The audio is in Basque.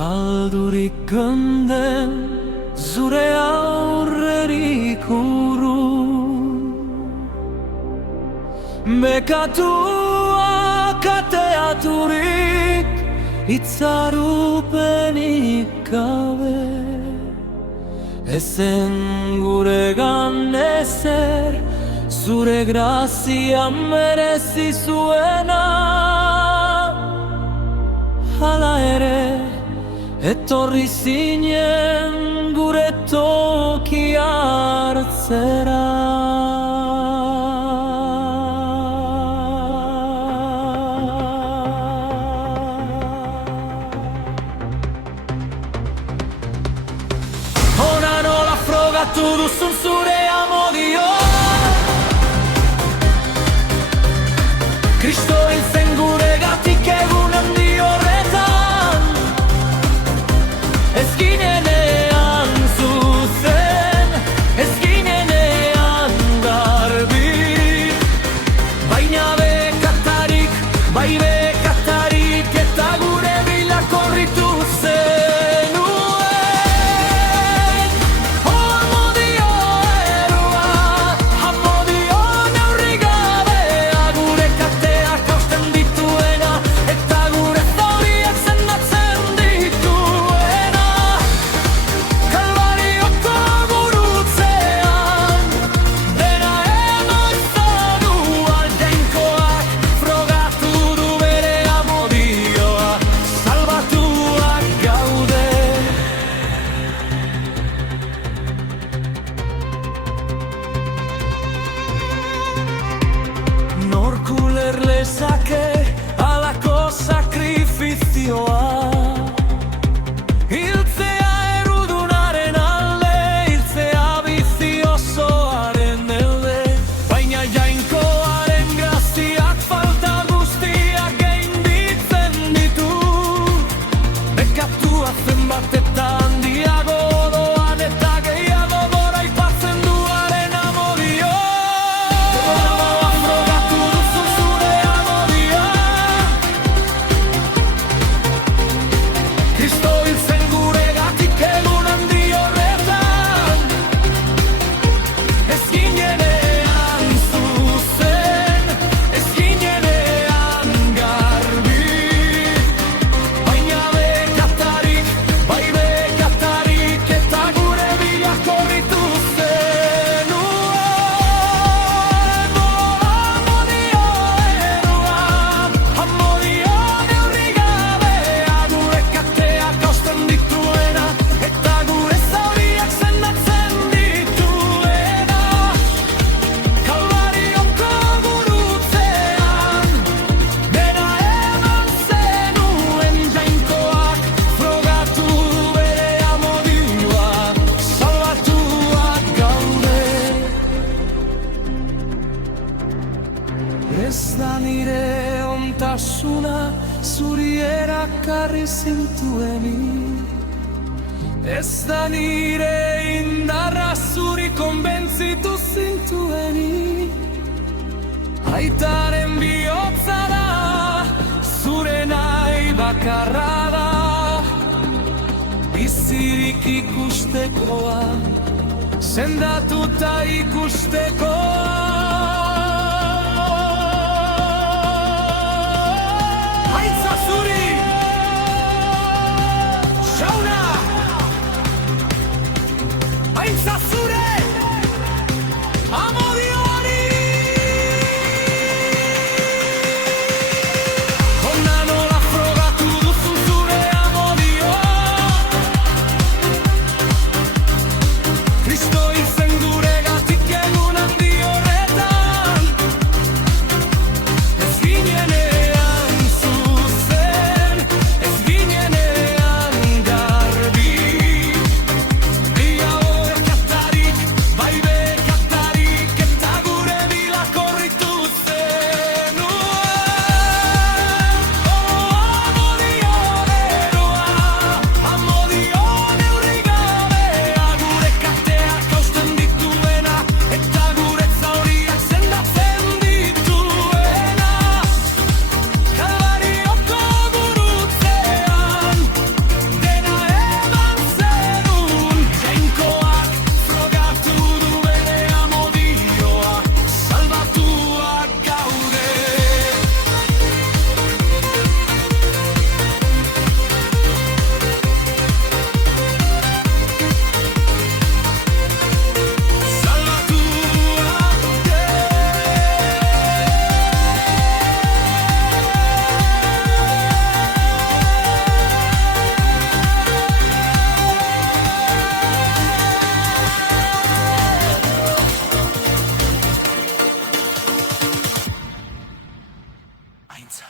Galdurik geunden zure aurrerik urrun, bekatuak ateaturik itzarupenik gabe. Ezen guregan ezer zure grazia merezi zuena. Hala ere etorri zinen gure tokia hartzera. Hona nola frogatu duzun zure amodioa, Kristo hil zen guregatik egun handi horretan. Ez ginenean zuzen, ez ginenean garbi, baina bekatarik, bai bekatarik, eta gure bila korritu zenuen. Amodio erua, amodio neurri gabea, gure kateak hausten dituena, eta gure zauriak sendatzen dituena. Kalbarioko gurutzean dena eman zadu, aljainkoak frogatu du bere amodioa, salbatuak gaude. Nork uler lezake halako sakrifizioa, hiltzea erudunaren alde, hiltzea bizi osoaren elde. Baina jainkoaren graziak falta guztiak gainditzen ditu, bekatua zenbat eta handiago doan, eta gehiago goraipatzen duaren amodio. Frogatu duzu zure amodioa, Kristo hil zen guregatik egun handi horretan. Ez ginenean zuzen, ez ginenean garbi, baina bekatarik, bai bekatarik, eta gure bila korritu zenuen. Amodio erua, amodio neurri gabea, gure kateak hausten dituena, eta gure zauriak sendatzen dituena. Kalbarioko gurutzean dena eman zenuen, jainkoak frogatu bere amodioa, salbatuak gaude. Ez da nire ontasuna zuri erakarri zintuenik, ez da nire indarra zuri konbentzitu zintuenik. Aitaren bihotza da, zure nahi bakarra da, bizirik ikustekoa, sendatuta ikustekoa. Aitza zuri, jauna, aitza zure, amodioari. Hona nola frogatu duzu zure amodioa, Kristo hil zen guregatik egun handi horretan. Mainz.